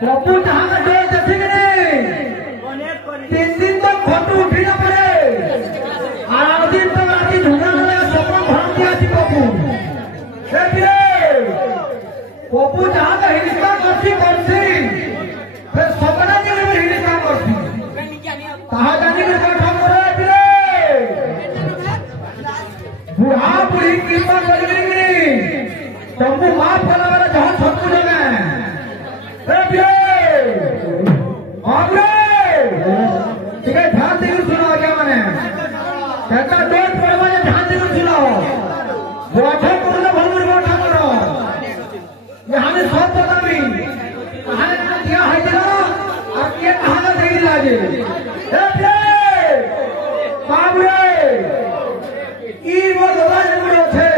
प्रभु जहां का डोर देखेंगे 3 दिन तो फोटो उठी ना पड़े और दिन तो राती ढूंढना लगा सपना भर दिया थी प्रभु प्रभु जहां का हिस्सा करती फिर सपना के लिए हिस्सा करती कहा जाने के बैठा करे बुढ़ा बुढ़ी कृपा करेंगे प्रभु माफ करने वाला जहां सबको जगह ध्यान देकर सुनाओ क्या मैंने कहता डोर पड़वा ध्यान देकर सुनाओ बैठो करो भलमुर बैठा करो यहाँ ने सब पता नहीं कहा दिया है जरा और ये कहा ना दे लाजे बाबरे ई वो दवा जरूर होते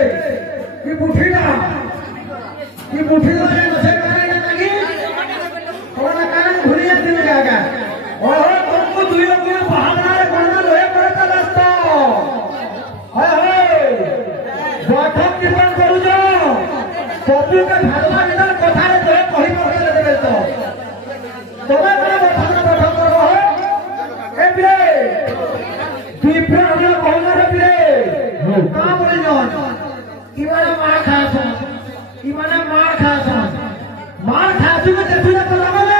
कि बुढ़ी ना से करेगा नहीं और ना कारण भूलिया दिन जाएगा और तुमको दुई लोग में बहाना करना लोहे पड़ता रास्ता हाय बैठक कीर्तन करू जो प्रभु के भागवा निदान कथा रे तो कहि पकड़े देबे तो तबे करे बैठक करो हो ए बिरे दीपे हमरा कहना रे बिरे का बोल जन इवाना मार खासो मार खासो को देखु ना तो लागे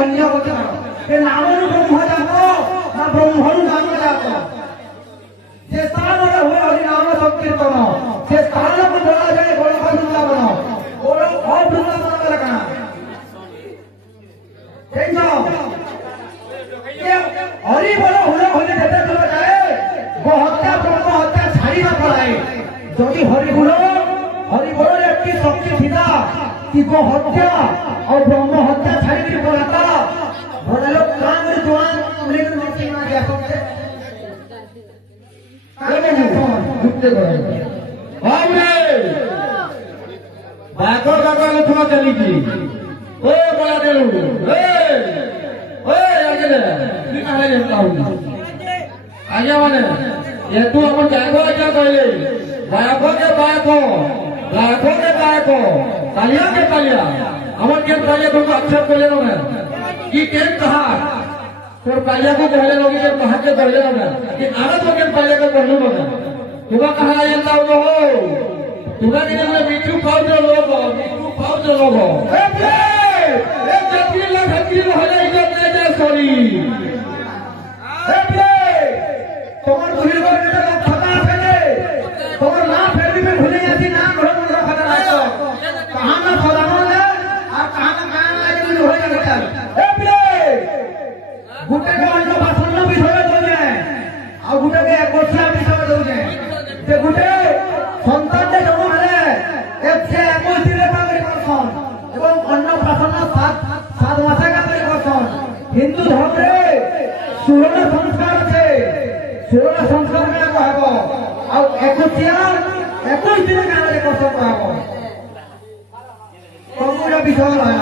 अन्य ସେ ନାମରୁ ବ୍ରହ୍ମ ଜାତ ନା ବ୍ରହ୍ମରୁ ନାମ ଜାତ ସେ ସ୍ଥାନରେ ହୁଏ ହରି ନାମ ସଂକୀର୍ତ୍ତନ ସେ ସ୍ଥାନକୁ ବୋଳାଯାଏ ଗୋଳକ ବୃନ୍ଦାବନ ଗୋଳକ ବୃନ୍ଦାବନ ବେଲେ କାଣା हरि बोल हुल होली देते चला जाए वो हत्या ब्रह्म हत्या छाड़ी ना पड़ाए यदि हरि बोल एक शक्ति थिला कि वो हत्या और ब्रह्म हत्या छाड़ी भी पड़ाता बड़े लोग काम में जुआन लेकिन मस्ती ना गया सोचते जुटते करें हमरे बाको बाको लुथमा चली की ओ बड़ा देलू आगे माने ये तू अपन जागो क्या कहले लाखों के बाको तालिया के तालिया हमन के तालिया तुमको अक्षर कहले न कि के कहा तो तालिया को कहले लोग के कहा के कहले न कि आरत के तालिया को कहले न तुगा कहा यंदा हो तुगा के में मिठू पाउ जो लोग ए जाती लोग हती हो जाए सॉरी তোমার ভুল করে এটা ফাটা আছে তোমার না ফেরবি में भूले जाती ना घर में फाटा আছে कहां ना फलाना है और कहां ना कान लगे तो हो जाएगा ए प्ले गुटे को अन्न भाषण भी होवे तो जाए और गुटे के एक वर्ष भी होवे तो जाए যে গুটে সন্তানকে জন্ম হলে 121 দিনে কামড়ে করছন এবং অন্ন ভাষণ 7 মাসে কামড়ে করছন हिंदू धर्म रे 16 संस्कार আছে 16 संस्कार में कहबो आ 21 दिन काले करतो कहबो कबूरा बिछल है